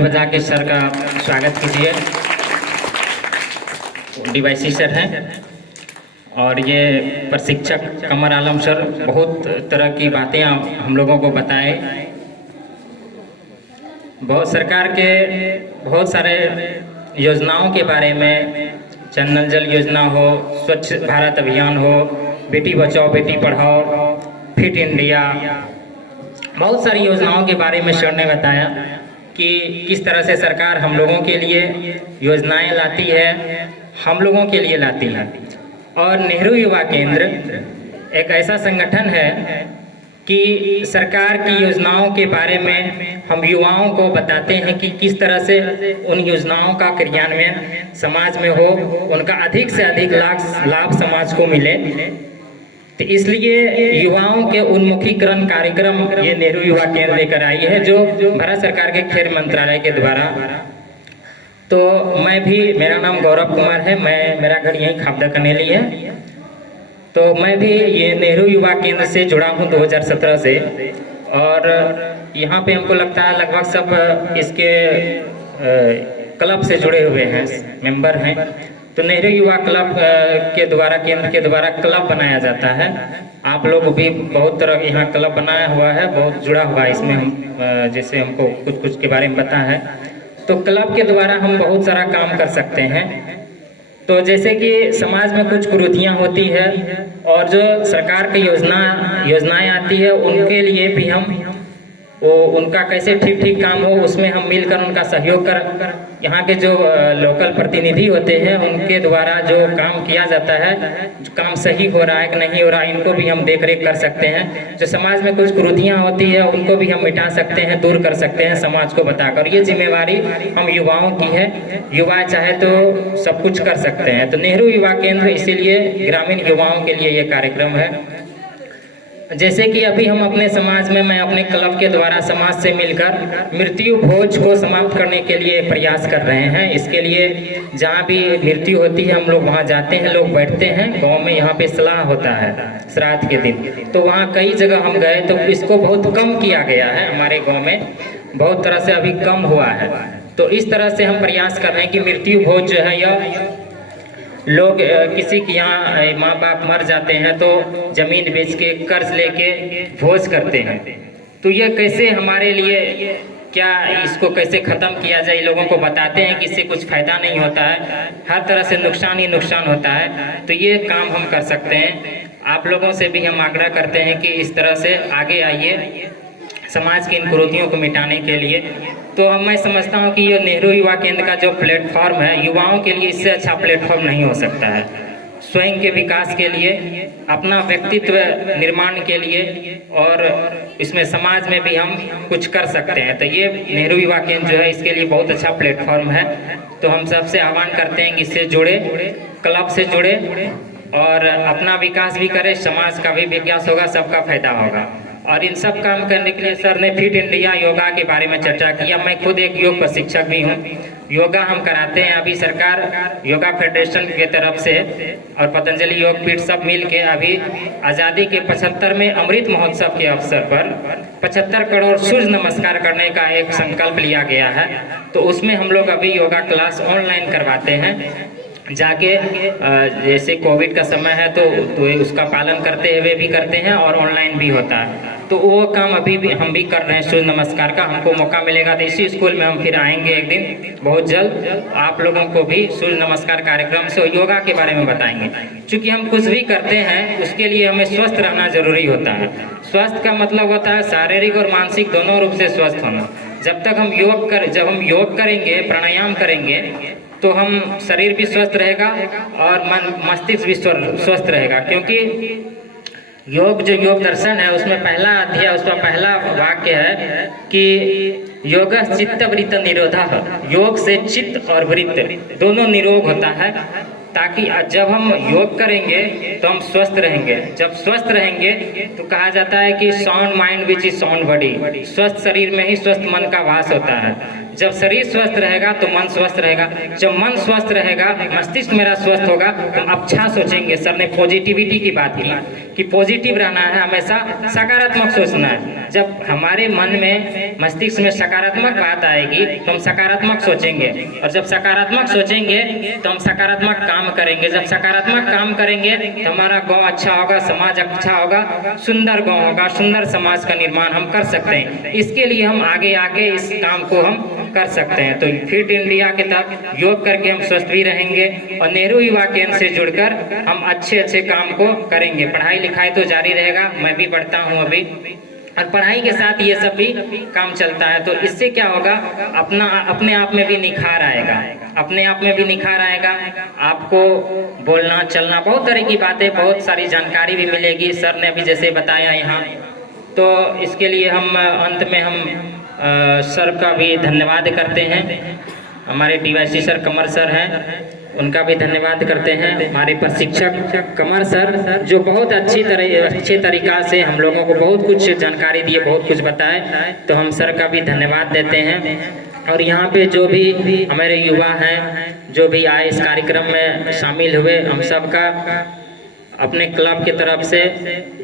बजा के सर का स्वागत कीजिए। डीवाईसी सर हैं और ये प्रशिक्षक कमर आलम सर बहुत तरह की बातें हम लोगों को बताए। बहुत सरकार के बहुत सारे योजनाओं के बारे में, जल नल जल योजना हो, स्वच्छ भारत अभियान हो, बेटी बचाओ बेटी पढ़ाओ, फिट इंडिया, बहुत सारी योजनाओं के बारे में सर ने बताया कि किस तरह से सरकार हम लोगों के लिए योजनाएं लाती है, हम लोगों के लिए लाती है। और नेहरू युवा केंद्र एक ऐसा संगठन है कि सरकार की योजनाओं के बारे में हम युवाओं को बताते हैं कि किस तरह से उन योजनाओं का क्रियान्वयन समाज में हो, उनका अधिक से अधिक लाभ समाज को मिले। तो इसलिए युवाओं के उन्मुखीकरण कार्यक्रम ये नेहरू युवा केंद्र लेकर आई है, जो भारत सरकार के खेल मंत्रालय के द्वारा। तो मैं भी, मेरा नाम गौरव कुमार है, मेरा घर यहीं खापदा कनेली है। तो मैं भी ये नेहरू युवा केंद्र से जुड़ा हूँ 2017 से, और यहाँ पे हमको लगता है लगभग सब इसके क्लब से जुड़े हुए हैं, मेंबर हैं। तो नेहरू युवा क्लब के द्वारा, केंद्र के द्वारा क्लब बनाया जाता है। आप लोग भी बहुत तरह यहाँ क्लब बनाया हुआ है, बहुत जुड़ा हुआ है इसमें। हम जैसे हमको कुछ कुछ के बारे में पता है, तो क्लब के द्वारा हम बहुत सारा काम कर सकते हैं। तो जैसे कि समाज में कुछ कुरीतियाँ होती है और जो सरकार की योजनाएं आती है, उनके लिए भी हम उनका कैसे ठीक काम हो, उसमें हम मिलकर उनका सहयोग कर, यहाँ के जो लोकल प्रतिनिधि होते हैं उनके द्वारा जो काम किया जाता है, जो काम सही हो रहा है कि नहीं हो रहा है, इनको भी हम देख रेख कर सकते हैं। जो समाज में कुछ कुरीतियाँ होती है उनको भी हम मिटा सकते हैं, दूर कर सकते हैं समाज को बताकर। ये जिम्मेवारी हम युवाओं की है, युवा चाहे तो सब कुछ कर सकते हैं। तो नेहरू युवा केंद्र इसीलिए ग्रामीण युवाओं के लिए ये कार्यक्रम है। जैसे कि अभी हम अपने समाज में, मैं अपने क्लब के द्वारा समाज से मिलकर मृत्यु भोज को समाप्त करने के लिए प्रयास कर रहे हैं। इसके लिए जहाँ भी मृत्यु होती है हम लोग वहाँ जाते हैं, लोग बैठते हैं गांव में, यहाँ पे सलाह होता है श्राद्ध के दिन। तो वहाँ कई जगह हम गए तो इसको बहुत कम किया गया है, हमारे गाँव में बहुत तरह से अभी कम हुआ है। तो इस तरह से हम प्रयास कर रहे हैं कि मृत्यु भोज जो है, या लोग किसी के यहाँ माँ बाप मर जाते हैं तो जमीन बेच के कर्ज लेके भोज करते हैं। तो ये कैसे हमारे लिए, क्या इसको कैसे ख़त्म किया जाए, लोगों को बताते हैं कि इससे कुछ फ़ायदा नहीं होता है, हर तरह से नुकसान ही नुकसान होता है। तो ये काम हम कर सकते हैं। आप लोगों से भी हम आग्रह करते हैं कि इस तरह से आगे आइए समाज की इन कुरीतियों को मिटाने के लिए। तो मैं समझता हूँ कि ये नेहरू युवा केंद्र का जो प्लेटफॉर्म है, युवाओं के लिए इससे अच्छा प्लेटफॉर्म नहीं हो सकता है। स्वयं के विकास के लिए, अपना व्यक्तित्व निर्माण के लिए, और इसमें समाज में भी हम कुछ कर सकते हैं। तो ये नेहरू युवा केंद्र जो है इसके लिए बहुत अच्छा प्लेटफॉर्म है। तो हम सबसे आह्वान करते हैं कि इससे जुड़े, क्लब से जुड़े और अपना विकास भी करें, समाज का भी विकास होगा, सबका फायदा होगा। और इन सब काम करने के लिए सर ने फिट इंडिया योगा के बारे में चर्चा किया। मैं खुद एक योग प्रशिक्षक भी हूँ, योगा हम कराते हैं। अभी सरकार योगा फेडरेशन के तरफ से और पतंजलि योग पीठ सब मिल के अभी आज़ादी के 75वें अमृत महोत्सव के अवसर पर 75 करोड़ सूर्य नमस्कार करने का एक संकल्प लिया गया है। तो उसमें हम लोग अभी योगा क्लास ऑनलाइन करवाते हैं जाके। जैसे कोविड का समय है तो उसका पालन करते हुए भी करते हैं और ऑनलाइन भी होता है। तो वो काम अभी भी हम भी कर रहे हैं सूर्य नमस्कार का। हमको मौका मिलेगा तो इसी स्कूल में हम फिर आएंगे एक दिन बहुत जल्द, आप लोगों को भी सूर्य नमस्कार कार्यक्रम से योगा के बारे में बताएंगे। क्योंकि हम कुछ भी करते हैं उसके लिए हमें स्वस्थ रहना जरूरी होता है। स्वस्थ का मतलब होता है शारीरिक और मानसिक दोनों रूप से स्वस्थ होना। जब हम योग करेंगे, प्राणायाम करेंगे, तो हम शरीर भी स्वस्थ रहेगा और मन मस्तिष्क भी स्वस्थ रहेगा। क्योंकि योग जो योग दर्शन है उसमें पहला अध्याय, उसका पहला वाक्य है कि योगः चित्त वृत्त निरोधः, योग से चित्त और वृत्त दोनों निरोग होता है। ताकि जब हम योग करेंगे तो हम स्वस्थ रहेंगे। जब स्वस्थ रहेंगे तो कहा जाता है कि sound mind which is sound body, स्वस्थ शरीर में ही स्वस्थ मन का वास होता है। जब शरीर स्वस्थ रहेगा तो मन स्वस्थ रहेगा। जब मन स्वस्थ रहेगा, मस्तिष्क मेरा स्वस्थ होगा तो अच्छा सोचेंगे। सर ने पॉजिटिविटी की बात की कि पॉजिटिव रहना है, हमेशा सकारात्मक सोचना है। जब हमारे मन में, मस्तिष्क में सकारात्मक बात आएगी तो हम सकारात्मक सोचेंगे, और जब सकारात्मक सोचेंगे तो हम सकारात्मक काम करेंगे। जब सकारात्मक काम करेंगे तो हमारा गांव अच्छा होगा, समाज अच्छा होगा, सुंदर गांव होगा, सुंदर समाज का निर्माण हम कर सकते हैं। इसके लिए हम आगे आगे इस काम को हम कर सकते हैं। तो फिट इंडिया के तहत योग करके हम स्वस्थ भी रहेंगे, और नेहरू युवा केंद्र से जुड़कर हम अच्छे अच्छे काम को करेंगे। पढ़ाई लिखाई तो जारी रहेगा, मैं भी पढ़ता हूँ अभी, और पढ़ाई के साथ ये सब भी काम चलता है। तो इससे क्या होगा, अपने आप में भी निखार आएगा, अपने आप में भी निखार आएगा। आपको बोलना चलना, बहुत तरह की बातें, बहुत सारी जानकारी भी मिलेगी, सर ने अभी जैसे बताया यहाँ। तो इसके लिए हम अंत में हम सर का भी धन्यवाद करते हैं। हमारे DYC सर कमर सर हैं, उनका भी धन्यवाद करते हैं। हमारे प्रशिक्षक कमर सर जो बहुत अच्छे तरीक़ा से हम लोगों को बहुत कुछ जानकारी दिए, बहुत कुछ बताए, तो हम सर का भी धन्यवाद देते हैं। और यहाँ पे जो भी हमारे युवा हैं, जो भी आए इस कार्यक्रम में शामिल हुए, हम सब का अपने क्लब की तरफ से,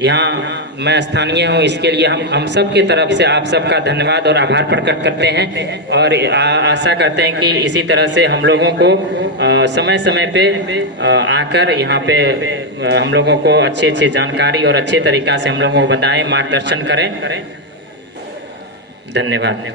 यहाँ मैं स्थानीय हूँ, इसके लिए हम सब की तरफ से आप सबका धन्यवाद और आभार प्रकट करते हैं। और आशा करते हैं कि इसी तरह से हम लोगों को समय समय पे आकर यहाँ पे हम लोगों को अच्छी जानकारी और अच्छे तरीक़ा से हम लोगों को बताएं, मार्गदर्शन करें। धन्यवाद।